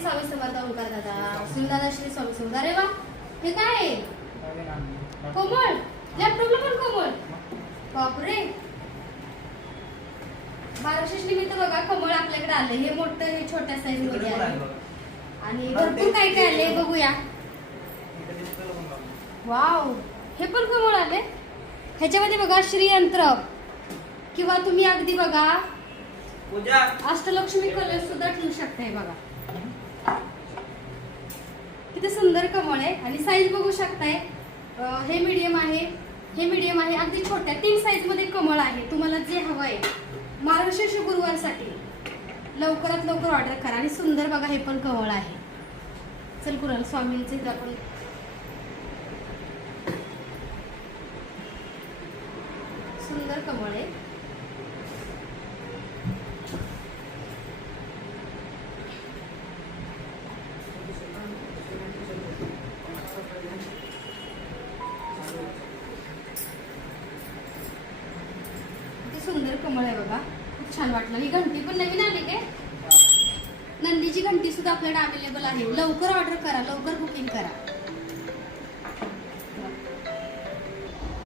स्वामी समर्थ ओंकार दादा सुंदर श्री स्वामी समर्थ. अरे वा, हे काय आहे? कोमळ. लॅपटॉपला पण कोमळ. बापरे, महाराष्ट्र निमित्त बघा कमळ आपल्याकडे आले. हे मोठं, हे छोट्या साईज मध्ये आहे आणि भरपूर काय काय आले बघूया. वाव, हे पण कमळ आले. ह्याच्यामध्ये बघा श्रीयंत्र किंवा तुम्ही अगदी बघा अष्टलक्ष्मी कलश सुद्धा ठेवू शकताय. बघा किती सुंदर कमळ आहे आणि साईज बघू शकताय. हे मीडियम आहे, हे मीडियम आहे, अगदी छोट्या 3 साईज मध्ये कमळ आहे. तुम्हाला जे हवं आहे मार्गशीर्ष गुरुवारसाठी लवकरात लवकर ऑर्डर करा. आणि सुंदर बघा, हे पण कमळ आहे. चल कुणाल स्वामींचे इथं आपण सुंदर कमळ आहे. सुंदर कमळ आहे बघा, खूप छान वाटलं. ही घंटी पण नवीन आली काय? नंदीची घंटी सुद्धा आपल्याकडे अवेलेबल आहे. लवकर ऑर्डर करा, लवकर बुकिंग करा.